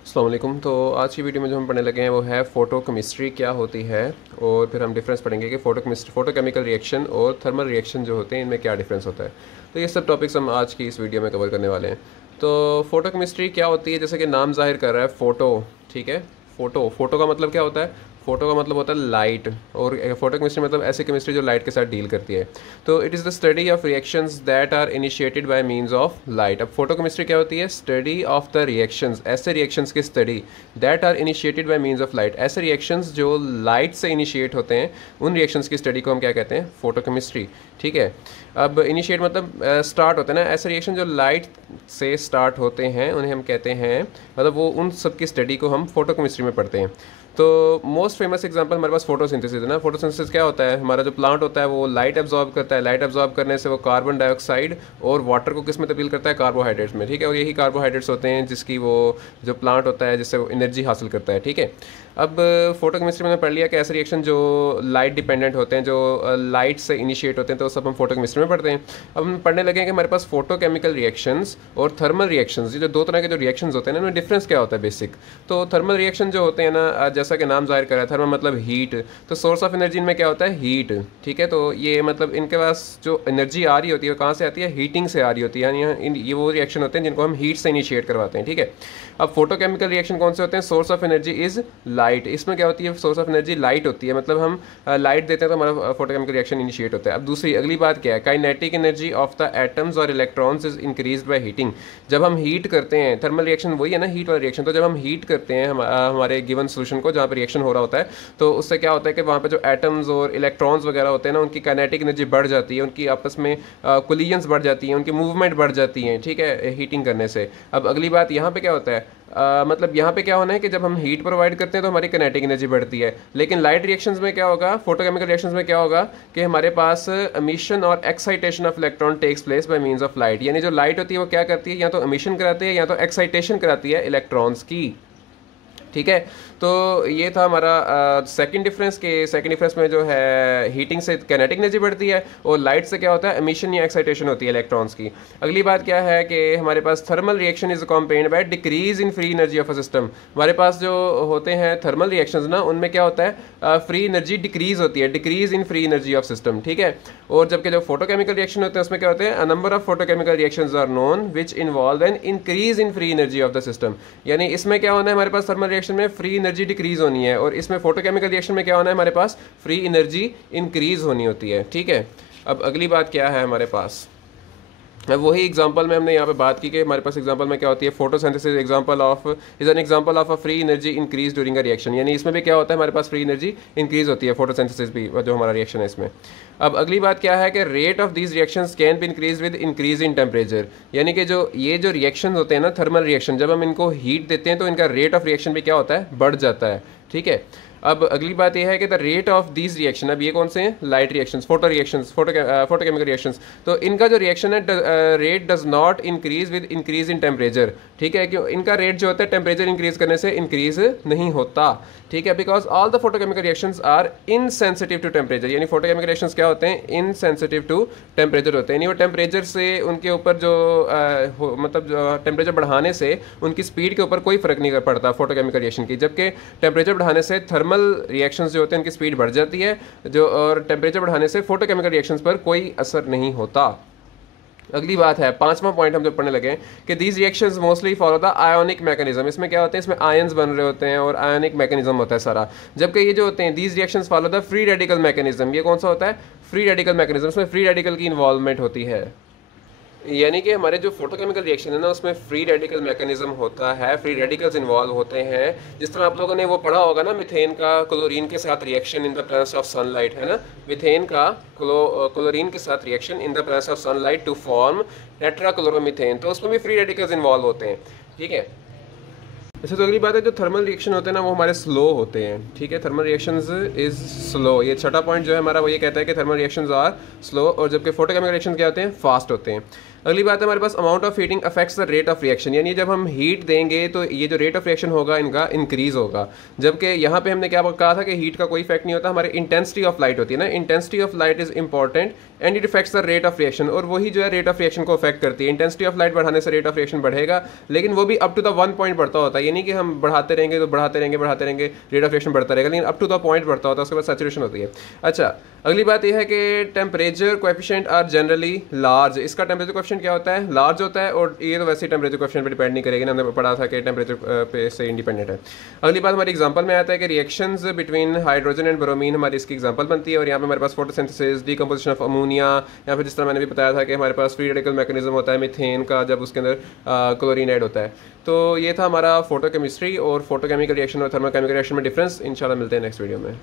अस्सलाम वालेकुम। तो आज की वीडियो में जो हम पढ़ने लगे हैं वो है फ़ोटोकेमिस्ट्री क्या होती है, और फिर हम डिफरेंस पढ़ेंगे कि फ़ोटोकेमिकल रिएक्शन और थर्मल रिएक्शन जो होते हैं इनमें क्या डिफरेंस होता है। तो ये सब टॉपिक्स हम आज की इस वीडियो में कवर करने वाले हैं। तो फ़ोटोकेमिस्ट्री क्या होती है, जैसे कि नाम ज़ाहिर कर रहा है फ़ोटो, ठीक है। फ़ोटो का मतलब क्या होता है? फ़ोटो का मतलब होता है लाइट, और फोटो केमिस्ट्री मतलब ऐसी केमिस्ट्री जो लाइट के साथ डील करती है। तो it is the study of reactions that are initiated by means of light. अब फोटो केमिस्ट्री क्या होती है? स्टडी ऑफ द रिएक्शंस, ऐसे रिएक्शंस की study that are initiated by means of light. ऐसे रिएक्शंस जो लाइट से इनिशिएट होते हैं, उन रिएक्शंस की स्टडी को हम क्या कहते हैं? फोटो केमिस्ट्री, ठीक है। अब इनिशिएट मतलब स्टार्ट होते हैं ना, ऐसे रिएक्शन जो लाइट से स्टार्ट होते हैं उन्हें हम कहते हैं, मतलब वो उन सब की स्टडी को हम फोटो केमिस्ट्री में पढ़ते हैं। तो मोस्ट फेमस एग्जांपल हमारे पास फोटोसिंथेसिस है ना। फोटोसिंथेसिस क्या होता है? हमारा जो प्लांट होता है वो लाइट एब्जॉर्ब करता है, लाइट एब्जॉर्ब करने से वो कार्बन डाइऑक्साइड और वाटर को किस में तब्दील करता है? कार्बोहाइड्रेट्स में, ठीक है। और यही कार्बोहाइड्रेट्स होते हैं जिसकी वो जो प्लांट होता है जिससे वो एनर्जी हासिल करता है, ठीक है। अब फोटोकेमिस्ट्री में पढ़ लिया कि ऐसे रिएक्शन जो लाइट डिपेंडेंट होते हैं, जो लाइट से इनिशिएट होते हैं, तो सब हम फोटोकेमिस्ट्री में पढ़ते हैं। अब हम पढ़ने लगे हैं कि हमारे पास फोटोकेमिकल रिएक्शंस और थर्मल रिएक्शंस, ये जो दो तरह के जो रिएक्शंस होते हैं ना, उनमें डिफरेंस क्या होता है बेसिक। तो थर्मल रिएक्शन जो होते हैं ना, जैसा कि नाम जाहिर कर रहा है, थर्मल मतलब हीट। तो सोर्स ऑफ एनर्जी इनमें क्या होता है? हीट, ठीक है। तो ये मतलब इनके पास जो एनर्जी आ रही होती है वो कहाँ से आती है? हीटिंग से आ रही होती है, यानी ये वो रिएक्शन होते हैं जिनको हम हीट से इनिशिएट करवाते हैं, ठीक है। अब फोटोकेमिकल रिएक्शन कौन से होते हैं? Source of energy is light. इसमें क्या होती है? सोर्स ऑफ एनर्जी लाइट होती है, मतलब हम लाइट देते हैं तो हमारा फोटोकेमिकल रिएक्शन इनिशिएट होता है। अब दूसरी अगली बात क्या है? Kinetic energy of the atoms और electrons is increased by heating. जब हम हीट करते हैं, थर्मल रिएक्शन वही है ना, हीट वाला रिएक्शन। तो जब हम हीट करते हैं हमारे गिवन सोल्यूशन को, जहाँ पर रिएक्शन हो रहा होता है, तो उससे क्या होता है कि वहाँ पे जो एटम्स और इलेक्ट्रॉन्स वगैरह होते हैं ना, उनकी काइनेटिक एनर्जी बढ़ जाती है, उनकी आपस में कोलिजन्स बढ़ जाती हैं, उनकी मूवमेंट बढ़ जाती हैं, ठीक है, हीटिंग करने से। अब अगली बात यहाँ पे क्या होता है? मतलब यहाँ पे क्या होना है कि जब हम हीट प्रोवाइड करते हैं तो हमारी काइनेटिक एनर्जी बढ़ती है, लेकिन लाइट रिएक्शंस में क्या होगा? फोटोकेमिकल रिएक्शंस में क्या होगा कि हमारे पास एमिशन और excitation of electron takes place by means of light. यानी जो लाइट होती है वो क्या करती है? या तो एमिशन कराती है या तो एक्साइटेशन कराती है इलेक्ट्रॉन्स की, ठीक है। तो ये था हमारा सेकंड डिफरेंस के सेकंड डिफरेंस में जो है हीटिंग से काइनेटिक एनर्जी बढ़ती है, और लाइट से क्या होता है? एमिशन या एक्साइटेशन होती है इलेक्ट्रॉन्स की। अगली बात क्या है कि हमारे पास thermal reaction is accompanied by decrease in free energy of a system. हमारे पास जो होते हैं थर्मल रिएक्शंस ना, उनमें क्या होता है? फ्री एनर्जी डिक्रीज होती है, decrease in free energy of system, ठीक है। और जबकि जो फोटोकेमिकल रिएक्शन होते हैं उसमें क्या होते हैं? A number of photochemical reactions are known which involve an increase in free energy of the system. यानी इसमें क्या होना है? हमारे पास थर्मल रिएक्शन में फ्री एनर्जी डिक्रीज होनी है, और इसमें फोटोकेमिकल रिएक्शन में क्या होना है? हमारे पास फ्री एनर्जी इंक्रीज होनी होती है, ठीक है। अब अगली बात क्या है हमारे पास? अब वही एग्जांपल में हमने यहाँ पे बात की कि हमारे पास एग्जांपल में क्या होती है? Photosynthesis example of is an example of a free energy increase during a reaction. यानी इसमें भी क्या होता है? हमारे पास फ्री एनर्जी इंक्रीज होती है, फोटोसिंथेसिस भी जो हमारा रिएक्शन है इसमें। अब अगली बात क्या है कि rate of these reactions can be increase with increase in temperature. यानी कि जो ये जो रिएक्शन होते हैं ना, थर्मल रिएक्शन, जब हम इनको हीट देते हैं तो इनका रेट ऑफ रिएक्शन भी क्या होता है? बढ़ जाता है, ठीक है। अब अगली बात यह है कि the rate of these reaction, अब ये कौन से हैं? Light reactions, photochemical reactions. तो इनका जो रिएक्शन है, rate does not increase with increase in temperature, ठीक है। क्यों? इनका रेट जो होता है टेम्परेचर इंक्रीज करने से इंक्रीज नहीं होता, ठीक है। Because all the photochemical reactions are insensitive to temperature. यानी फोटोकेमिकल रिएक्शंस क्या होते हैं? इनसेंसिटिव टू टेम्परेचर होते हैं। यानी वो टेम्परेचर से उनके ऊपर जो मतलब टेम्परेचर बढ़ाने से उनकी स्पीड के ऊपर कोई फर्क नहीं पड़ता फोटोकेमिकल रिएक्शन की, जबकि टेम्परेचर बढ़ाने से थर्मल रिएक्शंस जो होते हैं उनकी स्पीड बढ़ जाती है, जो और टेम्परेचर बढ़ाने से फोटोकेमिकल रिएक्शंस पर कोई असर नहीं होता। अगली बात है, पांचवा पॉइंट हम जो पढ़ने लगे हैं कि these reactions mostly follow the ionic mechanism. इसमें क्या होते हैं? इसमें आयंस बन रहे होते हैं और आयोनिक मैकेनिज्म होता है सारा। जबकि ये जो होते हैं these reactions follow the free radical mechanism. ये कौन सा होता है? Free radical mechanism. इसमें फ्री रेडिकल की इन्वॉल्वमेंट होती है। यानी कि हमारे जो फोटोकेमिकल रिएक्शन है ना, उसमें फ्री रेडिकल मैकेनिज्म होता है, फ्री रेडिकल्स इन्वॉल्व होते हैं। जिस तरह आप लोगों ने वो पढ़ा होगा ना, मीथेन का क्लोरीन के साथ reaction in the presence of sunlight, है ना। मीथेन का क्लोरीन के साथ reaction in the presence of sunlight to form tetrachloromethane. तो उसमें भी फ्री रेडिकल्स इन्वॉल्व होते हैं, ठीक है। अच्छा, तो अगली बात है, जो थर्मल रिएक्शन होते हैं ना वो हमारे स्लो होते हैं, ठीक है। Thermal reactions is slow. ये छठा पॉइंट जो है हमारा वो ये कहता है कि थर्मल रिएक्शंस आर स्लो, और जबकि फोटोकेमिकल रिएक्शंस क्या होते हैं? फास्ट होते हैं। अगली बात है हमारे पास amount of heating affects the rate of reaction, यानी जब हम हीट देंगे तो ये जो रेट ऑफ रिएक्शन होगा इनका इंक्रीज होगा, जबकि यहाँ पे हमने क्या कहा था कि हीट का कोई इफेक्ट नहीं होता, हमारे इंटेंसिटी ऑफ लाइट होती है ना, intensity of light is important and it effects the rate of reaction, और वही जो है रेट ऑफ रिएक्शन को अफेक्ट करती है। इंटेंसिटी ऑफ लाइट बढ़ाने से रेट ऑफ रिएक्शन बढ़ेगा, लेकिन वो भी up to the one point बढ़ता होता है, यानी कि हम बढ़ाते रहेंगे तो बढ़ाते रहेंगे रेट ऑफ रिएक्शन बढ़ता रहेगा, लेकिन अप टू द पॉइंट बढ़ता होता है, उसके बाद सैचुरेशन होती है। अच्छा, अगली बात यह है कि temperature coefficient are generally large, इसका टेम्परेचर कोएफिशिएंट क्या होता है, लार्ज होता है, और ये तो वैसे ही टेम्परेचर कोएफिशिएंट पे डिपेंड नहीं करेगी ना, हमने पढ़ा था कि टेम्परेचर पे से इंडिपेंडेंट है। अगली बात हमारी एग्जांपल में आता है कि reactions between hydrogen and bromine हमारी इसकी एग्जांपल बनती है, और यहाँ पे हमारे पास फोटोसिंथेसिस, डीकंपोजिशन ऑफ अमोनिया, या फिर जिस तरह मैंने भी बताया था कि हमारे पास फ्री रेडिकल मैकेनिज्म होता है मीथेन का जब उसके अंदर क्लोरीन ऐड होता है। तो ये था हमारा फोटो केमिस्ट्री और फोटो केमिकल रिएक्शन और थर्मोकेमिकल रिएक्शन में डिफरेंस। इंशाल्लाह मिलते हैं नेक्स्ट वीडियो में।